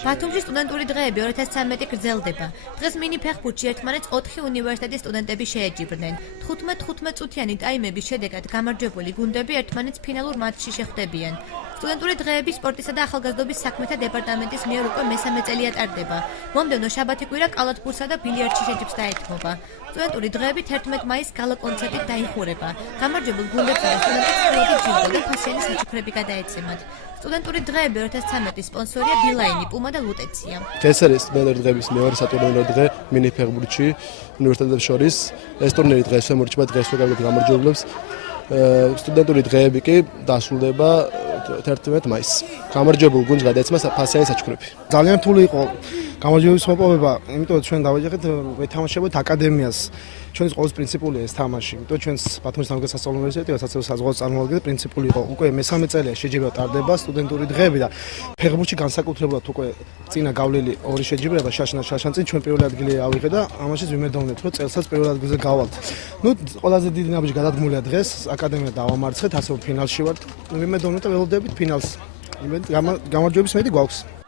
ბათუმში სტუდენტური დღეები 2013 გრძელდება. დღეს მინი ფეხბურთში ერთმანეთს 4 უნივერსიტეტის სტუდენტები შეეჯიბრნენ. 15-15 წუთიანი ტაიმების შედეგად გამარჯვებული გუნდები ერთმანეთს ფინალურ მატჩში შეხვდებიან. სტუდენტური დღეები სპორტისა და ახალგაზრდობის საქმეთა დეპარტამენტის მიერ უკვე მესამე წელია ტარდება. მომდევნო შაბათი-კვირა კალათბურსა და ბილიარდში შეჯიბრს დაეთმობა. სტუდენტური დღეები 11 მაისს გალა კონცერტით დაიხურება. გამარჯვებულ გუნდებსა და სტუდენტებს ხელადი ჯილდო და ფასიანი საჩუქრები გადაეცემათ. სტუდენტური დღეები 2013 სპონსორია ბილაინი, პუმა და ლუტეცია. ეს არის სტუდენტური დღეების მეორე სატურნირო დღე მინი ფეხბურთში უნივერსიტეტებს შორის. ეს ტურნირი დღესვე მორჩება დღესვე გამარჯვებულებს. სტუდენტური დღეები კი დასრულდება 11 მაისს. გამარჯვებულ გუნდს გადაეცემა ფასიანი საჩუქრები. ძალიან რთული იყო გამარჯვების მოპოვება, იმიტომ რომ ჩვენ დავეჯახეთ ვეთამაშებოთ აკადემიას. ჩვენს ყოველს პრინციპულია ეს თამაში. იმიტომ ჩვენს ბათუმის სამხედრო უნივერსიტეტი, რასაც საზღვაო წარმომადგენელი პრინციპული იყო. უკვე მესამე წელია შეჯიბრება ტარდება სტუდენტური დღეები და ფეხბურთში განსაკუთრებულად უკვე წინა გავლილი ორი შეჯიბრება შაშნა შაშანწინ ჩვენ პირველი ადგილი ავიღე და ამაშიც ვიმედოვნებთ, რომ წელსაც პირველ ადგილზე გავალთ. ყველაზე დიდი ნაბიჯი გადადგმულია დღეს, აკადემია დავამარცხეთ, ასე რომ ფინალში ვართ. ვიმედოვნებთ, ველოდებით ფინალს. გამარჯვების მეტი გვაქვს.